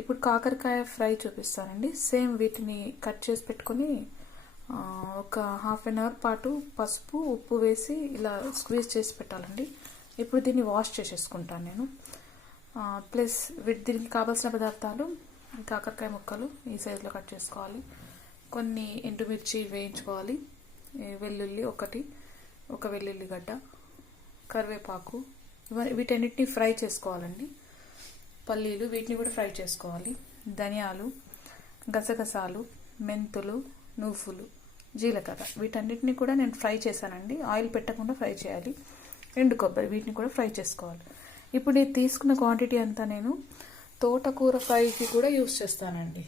ఇప్పుడు కాకరకాయ ఫ్రై చూపిస్తానండి. సేమ్ వీటిని కట్ చేసి పెట్టుకొని ఒక హాఫ్ అన్ అవర్ పాటు పసుపు ఉప్పు వేసి ఇలా స్క్వీజ్ చేసి పెట్టాలండి. ఇప్పుడు దీన్ని వాష్ చేసేసుకుంటాను నేను. ప్లస్ దీనికి కావాల్సిన పదార్థాలు: కాకరకాయ ముక్కలు ఈ సైజులో కట్ చేసుకోవాలి, కొన్ని ఎండుమిర్చి వేయించుకోవాలి, వెల్లుల్లి ఒక వెల్లుల్లిగడ్డ, కరివేపాకు, వీటన్నిటిని ఫ్రై చేసుకోవాలండి. పల్లీలు వీటిని కూడా ఫ్రై చేసుకోవాలి, ధనియాలు, గసగసాలు, మెంతులు, నువ్వులు, జీలకర్ర వీటన్నిటిని కూడా నేను ఫ్రై చేశానండి. ఆయిల్ పెట్టకుండా ఫ్రై చేయాలి. ఎండు కొబ్బరి వీటిని కూడా ఫ్రై చేసుకోవాలి. ఇప్పుడు నేను తీసుకున్న క్వాంటిటీ అంతా నేను తోటకూర ఫ్రైకి కూడా యూస్ చేస్తానండి.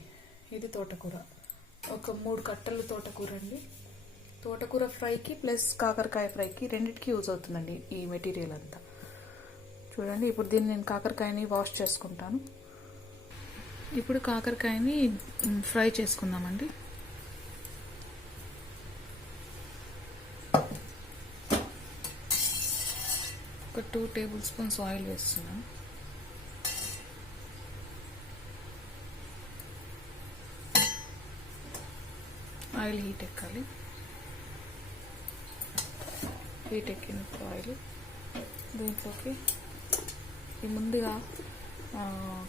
ఇది తోటకూర, ఒక 3 కట్టలు తోటకూర అండి. తోటకూర ఫ్రైకి ప్లస్ కాకరకాయ ఫ్రైకి రెండింటికి యూజ్ అవుతుందండి ఈ మెటీరియల్ అంతా. చూడండి, ఇప్పుడు దీన్ని నేను కాకరకాయని వాష్ చేసుకుంటాను. ఇప్పుడు కాకరకాయని ఫ్రై చేసుకుందామండి. ఒక 2 టేబుల్ స్పూన్స్ ఆయిల్ వేస్తున్నాను. ఆయిల్ హీట్ ఎక్కాలి. హీట్ ఎక్కినప్పుడు ఆయిల్ దీంట్లోకి ముందుగా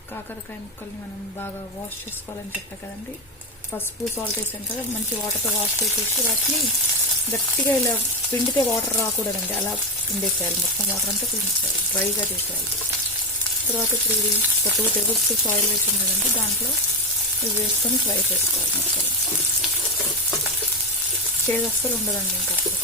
కాకరకాయ ముక్కల్ని మనం బాగా వాష్ చేసుకోవాలని చెప్పా కదండి. పసుపు సాల్ట్ వేసాం కదా, మంచి వాటర్తో వాష్ చేసేసి వాటిని గట్టిగా ఇలా పిండితే వాటర్ రాకూడదండి, అలా పిండేసేయాలి. మొత్తం వాటర్ అంతా పిండేసేయాలి, డ్రైగా చేసేయాలి. తర్వాత ఇప్పుడు ఇది ఒక 2 టేబుల్ స్పూన్స్ ఆయిల్ వేసాం కదండి, దాంట్లో ఇవి వేసుకొని ఫ్రై చేసుకోవాలి. మొక్కలు చేదు అస్సలు ఉండదండి ఇంకా అప్పుడు.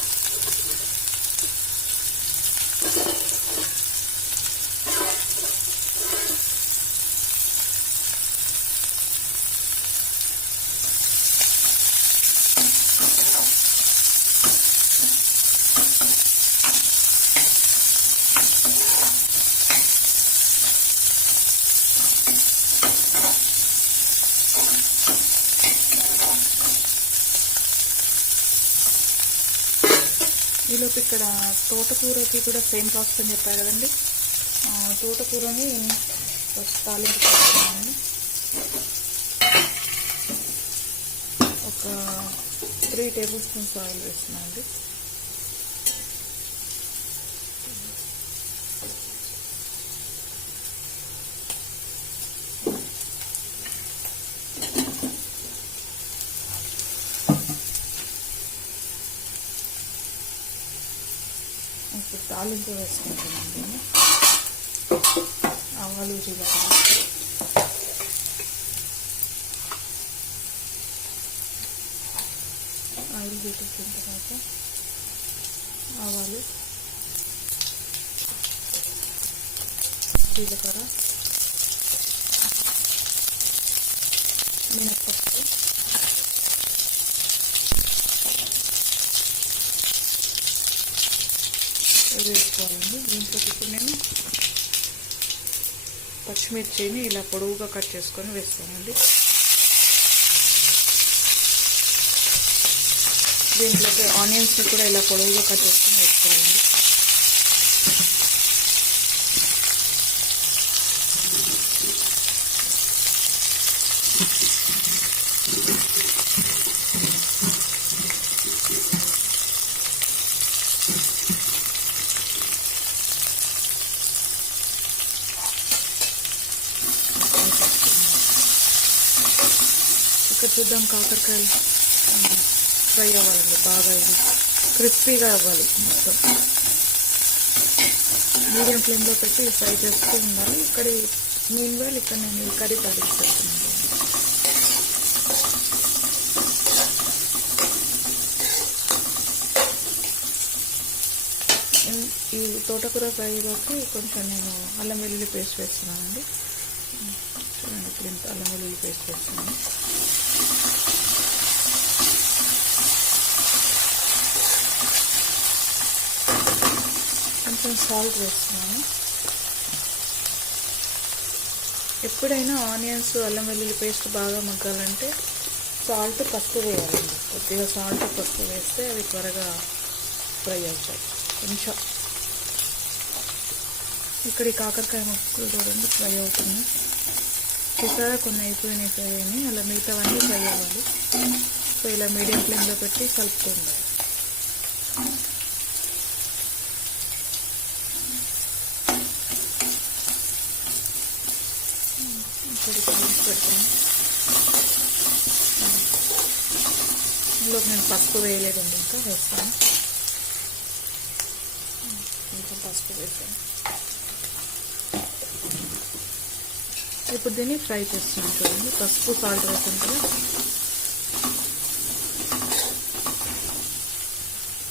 ఈలోపు ఇక్కడ తోటకూరకి కూడా సేమ్ ప్రాసెస్ అని చెప్పారు కదండి. తోటకూరని ఫస్ట్ తాలింపు పెట్టుకున్నాను. ఒక 3 టేబుల్ స్పూన్స్ ఆయిల్ వేస్తున్నాను అండి. ఇప్పుడు తాలింపు వేసుకుంటానండి. ఆవాలు, జీలకర్ర, ఆయిల్ హీట్ ఎక్కిన తర్వాత ఆవాలు, జీలకర్ర, మినప్పప్పు, వేసుకోవాలండి. దీంట్లోకి ఇప్పుడు నేను పచ్చిమిర్చిని ఇలా పొడవుగా కట్ చేసుకొని వేస్తానండి. దీంట్లోకి ఆనియన్స్ని కూడా ఇలా పొడవుగా కట్ చేసుకొని వేసుకోవాలండి. ఇక్కడ చూద్దాం, కాకరకాయలు ఫ్రై అవ్వాలండి బాగా. ఇది క్రిస్పీగా అవ్వాలి. మొత్తం మీడియం ఫ్లేమ్లో పెట్టి ఫ్రై చేస్తూ ఉండాలి. మీన్వైల్ ఇక్కడ నేను కర్రీ తాలింపు పెడుతున్నాను. ఈ తోటకూర ఫ్రైలోకి కొంచెం నేను అల్లం వెల్లుల్లి పేస్ట్ వేస్తున్నానండి. చూడండి, ఇప్పుడు ఇంత అల్లం వెల్లుల్లి పేస్ట్ వేస్తున్నాను. కొంచెం సాల్ట్ వేస్తున్నాను. ఎప్పుడైనా ఆనియన్స్, అల్లం వెల్లుల్లి పేస్ట్ బాగా మగ్గాలంటే సాల్ట్ తక్కువ వేయాలండి. కొద్దిగా సాల్ట్ తక్కువ వేస్తే అవి త్వరగా ఫ్రై అవుతాయి. కొంచెం ఇక్కడ ఈ కాకరకాయ ముక్కలు చూడండి ఫ్రై అవుతుంది. చూసారా కొన్ని అయిపోయినాయి ఫ్రై అయినాయి, అలా మిగతావన్నీ ఫ్రై అవ్వాలి. సో ఇలా మీడియం ఫ్లేమ్లో పెట్టి కలుపుతుంది. పెడతాను. ఇందులో నేను పసుపు వేయలేదండి, ఇంకా వేస్తాను. కొంచెం పసుపు వేస్తాను. ఇప్పుడు దీన్ని ఫ్రై చేస్తున్నాను చూడండి. పసుపు సాల్ట్ వేసాను కదా.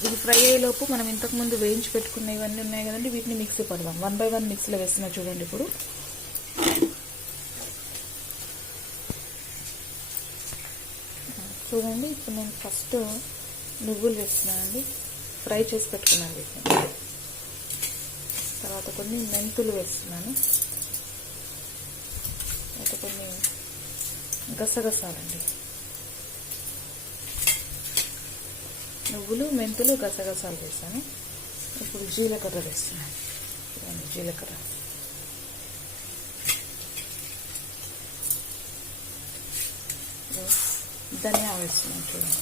ఇది ఫ్రై అయ్యేలోపు మనం ఇంతకుముందు వేయించి పెట్టుకున్న ఇవన్నీ ఉన్నాయి కదండి, వీటిని మిక్సీ పడదాం. 1 by 1 మిక్సీలో వేస్తున్నా చూడండి. ఇప్పుడు చూడండి, ఇప్పుడు నేను ఫస్ట్ నువ్వులు వేస్తున్నానండి, ఫ్రై చేసి పెట్టుకున్నాను వీటిని. తర్వాత కొన్ని మెంతులు వేస్తున్నాను, తర్వాత కొన్ని గసగసాలండి. నువ్వులు, మెంతులు, గసగసాలు వేసాను. ఇప్పుడు జీలకర్ర వేస్తున్నాను చూడండి. జీలకర్ర, ధనియా వేస్తున్నాను చూడండి.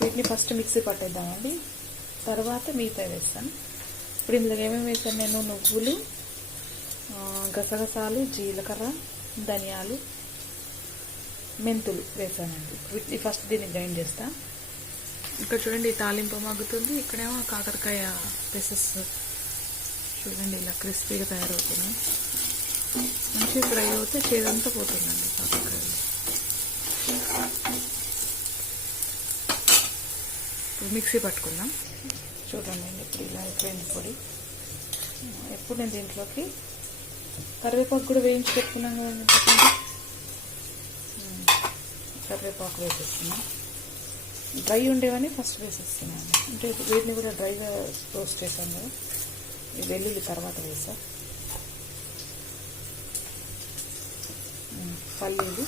వీటిని ఫస్ట్ మిక్సీ పట్టేద్దామండి, తర్వాత మిగతా వేస్తాను. ఇప్పుడు ఇందులో ఏమేమి వేసాను నేను? నువ్వులు, గసగసాలు, జీలకర్ర, ధనియాలు, మెంతులు వేసానండి. వీటిని ఫస్ట్ దీన్ని గ్రైండ్ చేస్తా. ఇక్కడ చూడండి తాలింపు మగ్గుతుంది, ఇక్కడేమో కాకరకాయ పీసెస్ చూడండి ఇలా క్రిస్పీగా తయారవుతుంది. మంచిగా ఫ్రై అవుతే చేదంతా పోతుందండి కాకరకాయలు. ఇప్పుడు మిక్సీ పట్టుకుందాం చూడండి. ఇప్పుడు ఇలా అయిపోయింది పొడి. ఎప్పుడు నేను దీంట్లోకి కరివేపాకు కూడా వేయించి పెట్టుకున్నాను కదండి. కరివేపాకు వేసేస్తున్నాం. డ్రై ఉండేవని ఫస్ట్ వేసేస్తున్నాను, అంటే వీటిని కూడా డ్రైగా రోస్ట్ చేసాను కదా. ఈ వెల్లుల్లి తర్వాత వేసా. పల్లీలు,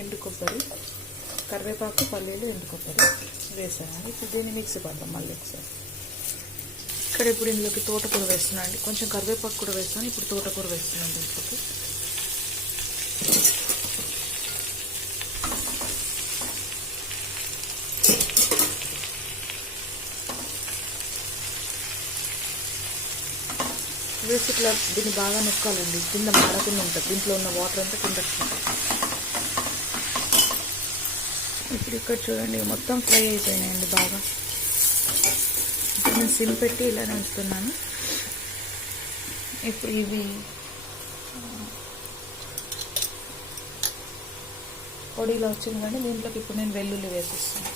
ఎండు కొబ్బరి, కరివేపాకు, పల్లీలు, ఎండు కొబ్బరి వేసాను. ఇప్పుడు దీన్ని మిక్సీ పడదాం మళ్ళీ ఒకసారి. ఇక్కడ ఇప్పుడు ఇందులోకి తోటకూర వేస్తున్నాను అండి. కొంచెం కరివేపాకు కూడా వేస్తాను. ఇప్పుడు తోటకూర వేస్తున్నాను దీంట్లోకి. వేసి ఇట్లా దీన్ని బాగా నొక్కాలండి, కింద మాడకుండా ఉంటుంది. దీంట్లో ఉన్న వాటర్ అంతా కింద. ఇప్పుడు ఇక్కడ చూడండి మొత్తం ఫ్రై అయిపోయినాయండి బాగా. ఇప్పుడు నేను సిమ్ పెట్టి ఇలానే ఉంచుతున్నాను. ఇప్పుడు ఇవి పొడిలో వచ్చింది కానీ దీంట్లోకి ఇప్పుడు నేను వెల్లుల్లి వేసేస్తాను.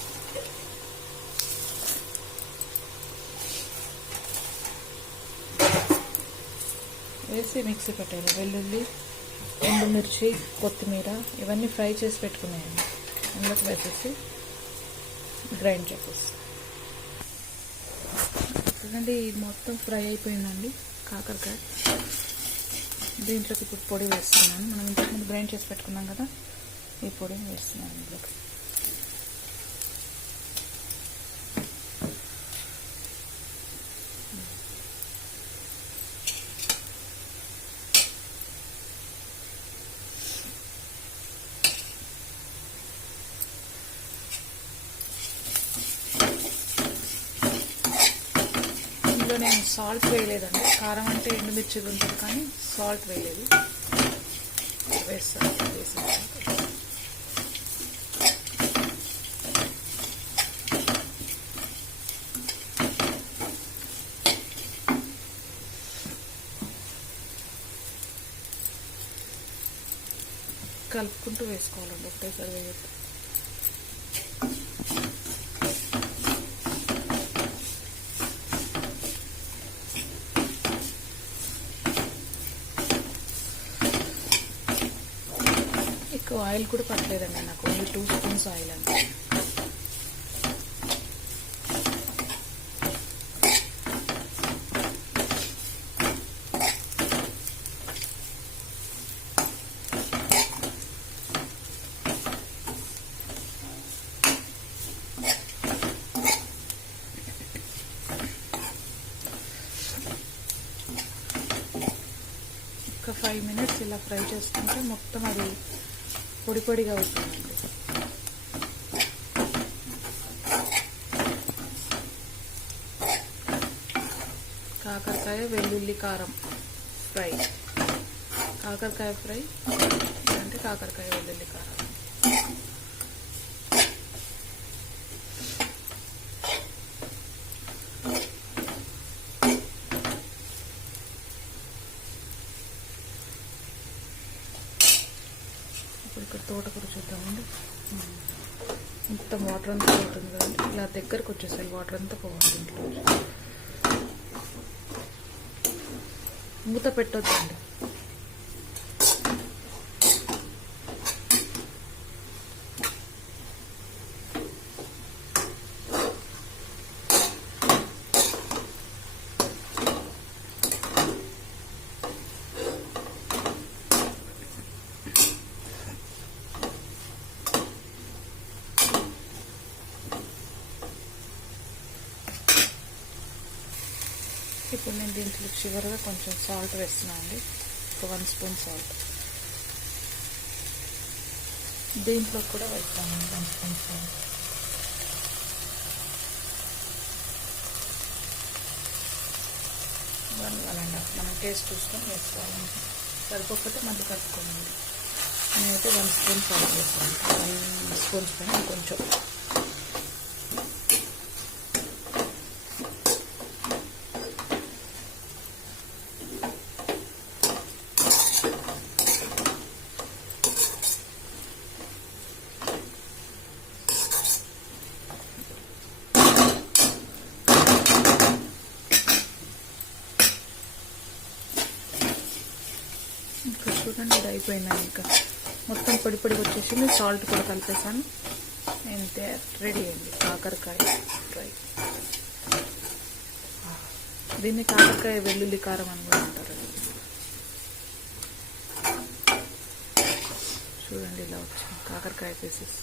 వేసి మిక్సీ పెట్టాలి. వెల్లుల్లి, ఎండుమిర్చి, కొత్తిమీర ఇవన్నీ ఫ్రై చేసి పెట్టుకున్నాయండి, అందులోకి వేసేసి గ్రైండ్ చేసేసి. చూడండి ఇది మొత్తం ఫ్రై అయిపోయిందండి కాకరకాయ. దీంట్లోకి ఇప్పుడు పొడి వేస్తున్నాను. మనం ఇంతకుముందు గ్రైండ్ చేసి పెట్టుకున్నాం కదా, ఈ పొడిని వేస్తున్నాను ఇందులోకి. ఇందులో నేను సాల్ట్ వేయలేదండి. కారం అంటే ఎండుమిర్చి ఉంటుంది కానీ సాల్ట్ వేయలేదు. వేస్తాను. కలుపుకుంటూ వేసుకోవాలండి, ఒకటేసారి వేయద్దు. ఎక్కువ ఆయిల్ కూడా పట్టలేదండి నాకు, ఓన్లీ 2 స్పూన్స్ ఆయిల్ అండి. 5 minutes ఇలా ఫ్రై చేసుకుంటే మొత్తం అది పొడి పొడిగా అవుతుందండి. కాకరకాయ వెల్లుల్లి కారం ఫ్రై. కాకరకాయ ఫ్రై అంటే కాకరకాయ వెల్లుల్లి కారం. ఇప్పుడు ఇక్కడ తోటకూర చూద్దామండి. మొత్తం వాటర్ అంతా పోతుంది కదండి, ఇలా దగ్గరకు వచ్చేసాయి, వాటర్ అంతా పోవాలి. ఇంట్లో మూత పెట్టొద్దండి. ఇప్పుడు నేను దీంట్లో చివరిగా కొంచెం సాల్ట్ వేస్తున్నాను అండి. ఒక 1 స్పూన్ సాల్ట్ దీంట్లో కూడా వేస్తాను. 1 స్పూన్ సాల్ట్. అలాంటి మనం టేస్ట్ చూసుకొని వేసుకోవాలండి. సరిపోకపోతే మళ్ళీ కలుపుకోండి. నేనైతే 1 స్పూన్ సాల్ట్ వేస్తాను. 1 స్పూన్స్ పైన కొంచెం. ఇంకా చూడండి, ఇది అయిపోయిందని ఇంకా మొత్తం పొడి పొడిగా వచ్చేసింది. సాల్ట్ కూడా కలిపేసాను. అంతే, రెడీ అయింది కాకరకాయ ఫ్రై. దీన్ని కాకరకాయ వెల్లుల్లి కారం అని కూడా అంటారు. చూడండి ఇలా వచ్చింది కాకరకాయ పీసెస్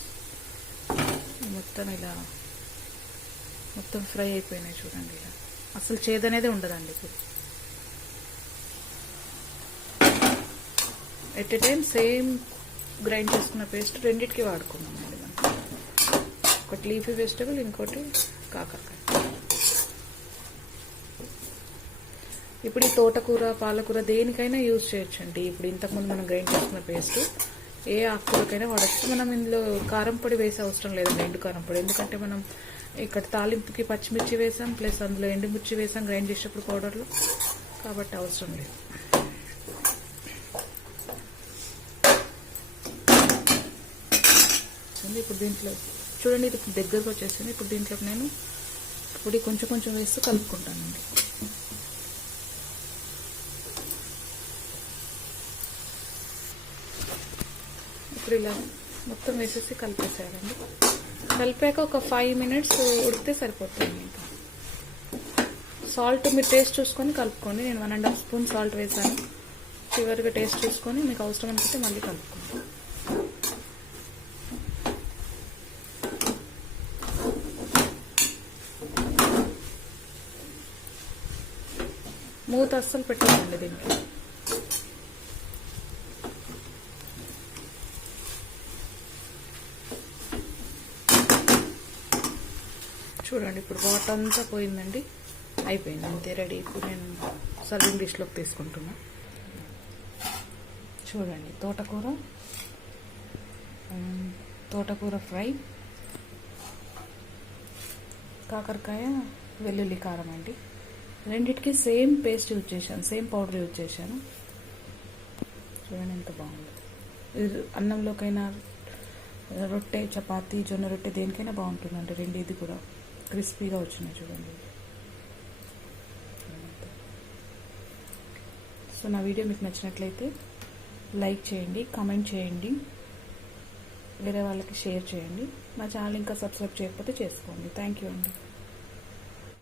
మొత్తం ఇలా మొత్తం ఫ్రై అయిపోయినాయి. చూడండి ఇలా అసలు చేదనేది ఉండదండి. ఇప్పుడు at a time same grind చేసుకున్న పేస్ట్ రెండింటికి వాడుకున్నాం అండి మనం. ఒకటి లీఫీ వెజిటబుల్, ఇంకోటి కాకరకాయ. ఇప్పుడు ఈ తోటకూర, పాలకూర దేనికైనా యూజ్ చేయొచ్చండి. ఇప్పుడు ఇంతకుముందు మనం గ్రైండ్ చేసుకున్న పేస్ట్ ఏ ఆకుకూరకైనా వాడచ్చు. మనం ఇందులో కారం పొడి వేసే అవసరం లేదండి, ఎండు కారం పొడి. ఎందుకంటే మనం ఇక్కడ తాలింపుకి పచ్చిమిర్చి వేసాం, ప్లస్ అందులో ఎండుమిర్చి వేసాం గ్రైండ్ చేసేటప్పుడు పౌడర్లో, కాబట్టి అవసరం లేదు. ఇప్పుడు దీంట్లో చూడండి, ఇది దగ్గరకు వచ్చేసింది. ఇప్పుడు దీంట్లో నేను పొడి కొంచెం కొంచెం వేస్తూ కలుపుకుంటానండి. ఇప్పుడు ఇలా మొత్తం వేసేసి కలిపేసేయాలండి. కలిపాక ఒక 5 minutes ఉడికితే సరిపోతుంది. ఇంకా సాల్ట్ మీరు టేస్ట్ చూసుకొని కలుపుకోండి. నేను 1.5 స్పూన్ సాల్ట్ వేసాను. చివరిగా టేస్ట్ చూసుకొని మీకు అవసరం అనుకుంటే మళ్ళీ కలుపుకోండి. మూత అస్సలు పెట్టండి దీనికి. చూడండి, ఇప్పుడు వాటర్ అంతా పోయిందండి, అయిపోయింది, అంతే రెడీ. ఇప్పుడు నేను సర్వింగ్ డిష్లోకి తీసుకుంటున్నా. చూడండి, తోటకూర ఫ్రై, కాకరకాయ వెల్లుల్లి కారం అండి. రెండిటికి సేమ్ పేస్ట్ యూజ్ చేశాను, సేమ్ పౌడర్ యూజ్ చేశాను. చూడండి ఎంత బాగుంది. ఇది అన్నంలోకైనా, రొట్టె, చపాతీ, జొన్న రొట్టె దేనికైనా బాగుంటుందండి. రెండు ఇది కూడా క్రిస్పీగా వచ్చినాయి చూడండి. సో నా వీడియో మీకు నచ్చినట్లయితే లైక్ చేయండి, కామెంట్ చేయండి, వేరే వాళ్ళకి షేర్ చేయండి. మా ఛానల్ ఇంకా సబ్స్క్రైబ్ చేయకపోతే చేసుకోండి. థ్యాంక్ యూ అండి.